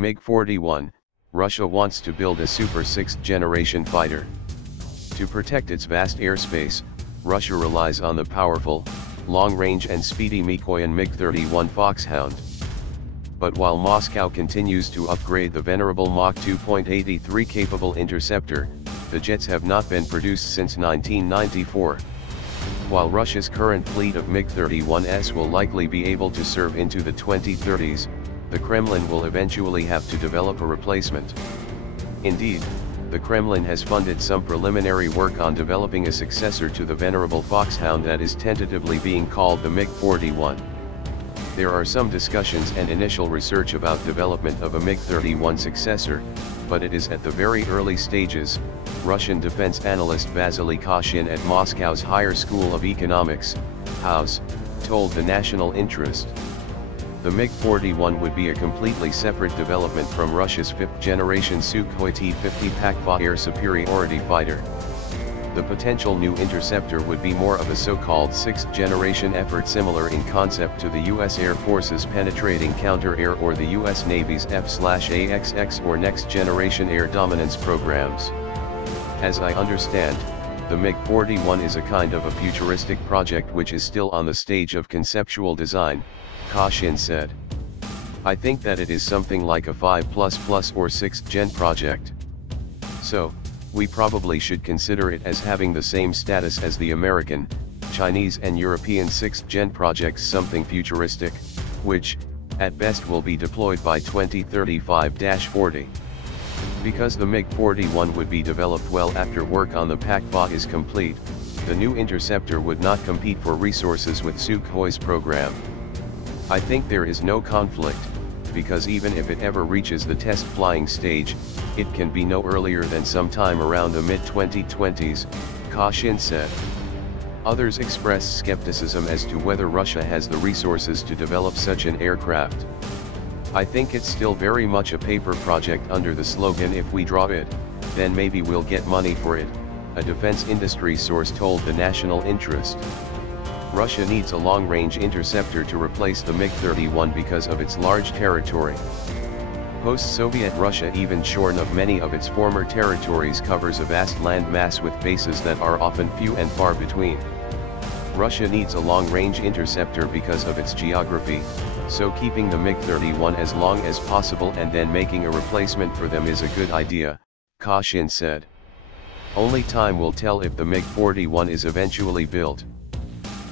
MiG-41, Russia wants to build a super sixth-generation fighter. To protect its vast airspace, Russia relies on the powerful, long-range and speedy Mikoyan MiG-31 Foxhound. But while Moscow continues to upgrade the venerable Mach 2.83 capable interceptor, the jets have not been produced since 1994. While Russia's current fleet of MiG-31s will likely be able to serve into the 2030s, the Kremlin will eventually have to develop a replacement. Indeed, the Kremlin has funded some preliminary work on developing a successor to the venerable Foxhound that is tentatively being called the MiG-41. There are some discussions and initial research about development of a MiG-31 successor, but it is at the very early stages, Russian defense analyst Vasily Kashin at Moscow's Higher School of Economics, House, told the National Interest. The MiG-41 would be a completely separate development from Russia's fifth-generation Sukhoi T-50 Pakva air superiority fighter. The potential new interceptor would be more of a so-called sixth-generation effort similar in concept to the U.S. Air Force's penetrating counter-air or the U.S. Navy's F/A-XX or next-generation air dominance programs. As I understand, the MiG-41 is a kind of a futuristic project which is still on the stage of conceptual design, Kashin said. I think that it is something like a 5++ or 6th-gen project. So, we probably should consider it as having the same status as the American, Chinese and European 6th-gen projects, something futuristic, which, at best will be deployed by 2035-40. Because the MiG-41 would be developed well after work on the Pakva is complete, the new interceptor would not compete for resources with Sukhoi's program. I think there is no conflict, because even if it ever reaches the test flying stage, it can be no earlier than sometime around the mid-2020s, Kashin said. Others express skepticism as to whether Russia has the resources to develop such an aircraft. I think it's still very much a paper project under the slogan "if we draw it, then maybe we'll get money for it," a defense industry source told the National Interest. Russia needs a long-range interceptor to replace the MiG-31 because of its large territory. Post-Soviet Russia, even shorn of many of its former territories, covers a vast land mass with bases that are often few and far between. Russia needs a long-range interceptor because of its geography, so keeping the MiG-31 as long as possible and then making a replacement for them is a good idea, Kashin said. Only time will tell if the MiG-41 is eventually built.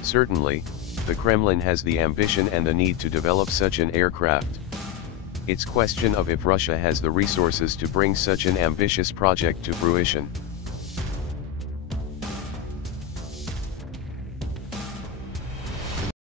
Certainly, the Kremlin has the ambition and the need to develop such an aircraft. It's question of if Russia has the resources to bring such an ambitious project to fruition.